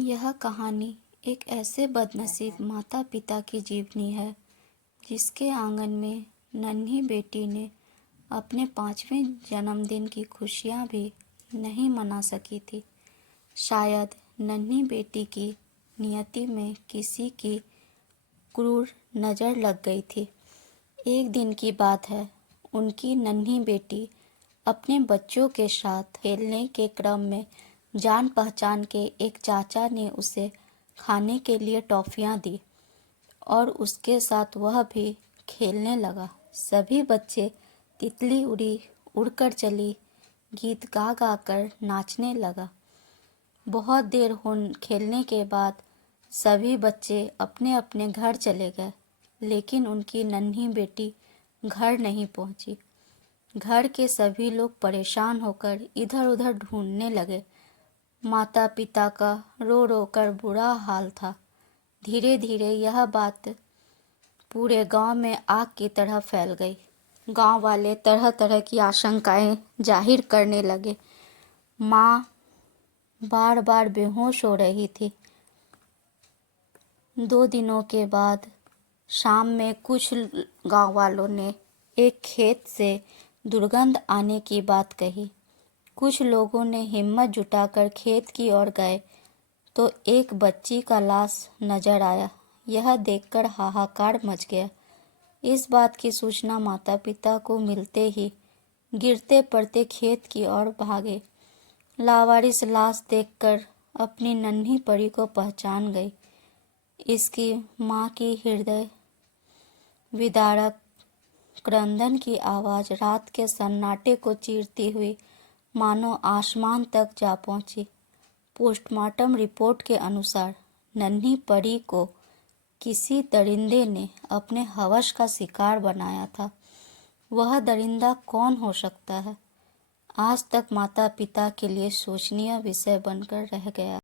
यह कहानी एक ऐसे बदनसीब माता पिता की जीवनी है जिसके आंगन में नन्ही बेटी ने अपने 5वें जन्मदिन की खुशियां भी नहीं मना सकी थी। शायद नन्ही बेटी की नियति में किसी की क्रूर नज़र लग गई थी। एक दिन की बात है, उनकी नन्ही बेटी अपने बच्चों के साथ खेलने के क्रम में जान पहचान के एक चाचा ने उसे खाने के लिए टॉफ़ियाँ दी और उसके साथ वह भी खेलने लगा। सभी बच्चे तितली उड़कर चली गीत गा गा कर नाचने लगा। बहुत देर खेलने के बाद सभी बच्चे अपने अपने घर चले गए, लेकिन उनकी नन्ही बेटी घर नहीं पहुंची। घर के सभी लोग परेशान होकर इधर उधर ढूंढने लगे। माता पिता का रो रो कर बुरा हाल था। धीरे धीरे यह बात पूरे गांव में आग की तरह फैल गई। गांव वाले तरह तरह की आशंकाएं जाहिर करने लगे। माँ बार बार बेहोश हो रही थी। 2 दिनों के बाद शाम में कुछ गांव वालों ने एक खेत से दुर्गंध आने की बात कही। कुछ लोगों ने हिम्मत जुटाकर खेत की ओर गए तो एक बच्ची का लाश नजर आया। यह देखकर हाहाकार मच गया। इस बात की सूचना माता पिता को मिलते ही गिरते पड़ते खेत की ओर भागे। लावारिस लाश देखकर अपनी नन्ही परी को पहचान गई। इसकी माँ की हृदय विदारक क्रंदन की आवाज़ रात के सन्नाटे को चीरती हुई मानो आसमान तक जा पहुंची। पोस्टमार्टम रिपोर्ट के अनुसार नन्ही परी को किसी दरिंदे ने अपने हवस का शिकार बनाया था। वह दरिंदा कौन हो सकता है? आज तक माता पिता के लिए सोचनीय विषय बनकर रह गया।